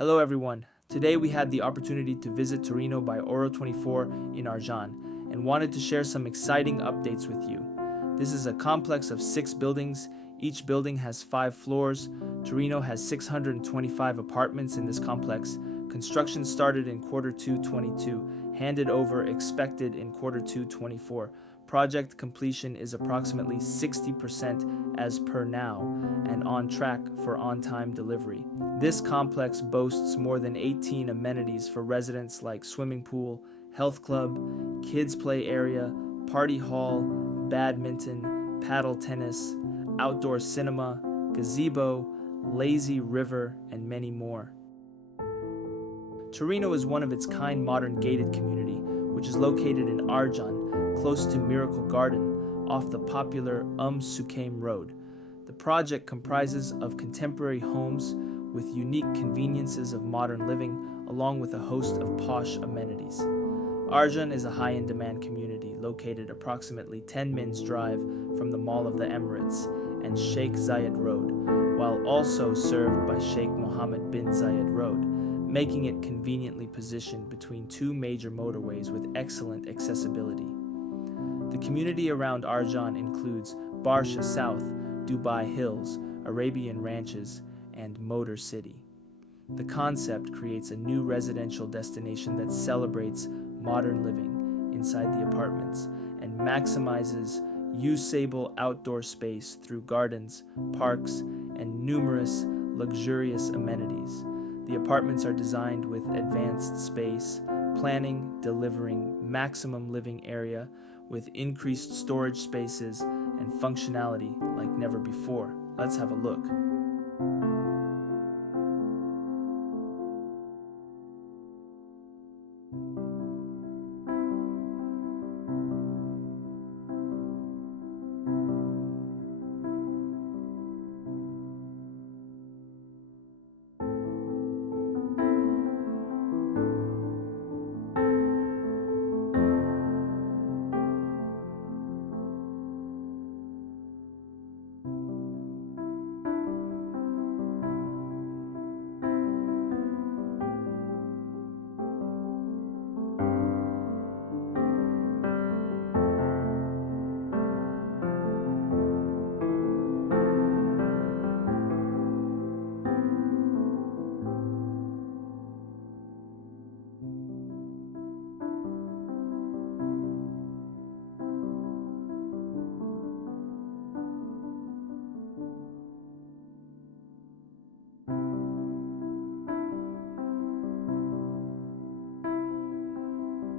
Hello everyone. Today we had the opportunity to visit Torino by Oro 24 in Arjan and wanted to share some exciting updates with you. This is a complex of 6 buildings. Each building has 5 floors. Torino has 625 apartments in this complex. Construction started in Q2 22, handed over expected in Q2 24. Project completion is approximately 60% as per now and on track for on-time delivery. This complex boasts more than 18 amenities for residents like swimming pool, health club, kids play area, party hall, badminton, paddle tennis, outdoor cinema, gazebo, lazy river, and many more. Torino is one of its kind modern gated community, which is located in Arjan, close to Miracle Garden, off the popular Suqeim road. The project comprises of contemporary homes with unique conveniences of modern living, along with a host of posh amenities. Arjan is a high-end demand community located approximately 10 minutes drive from the Mall of the Emirates and Sheikh Zayed Road, while also served by Sheikh Mohammed bin Zayed Road, making it conveniently positioned between 2 major motorways with excellent accessibility. The community around Arjan includes Barsha South, Dubai Hills, Arabian Ranches, and Motor City. The concept creates a new residential destination that celebrates modern living inside the apartments and maximizes usable outdoor space through gardens, parks, and numerous luxurious amenities. The apartments are designed with advanced space planning, delivering maximum living area with increased storage spaces and functionality like never before. Let's have a look.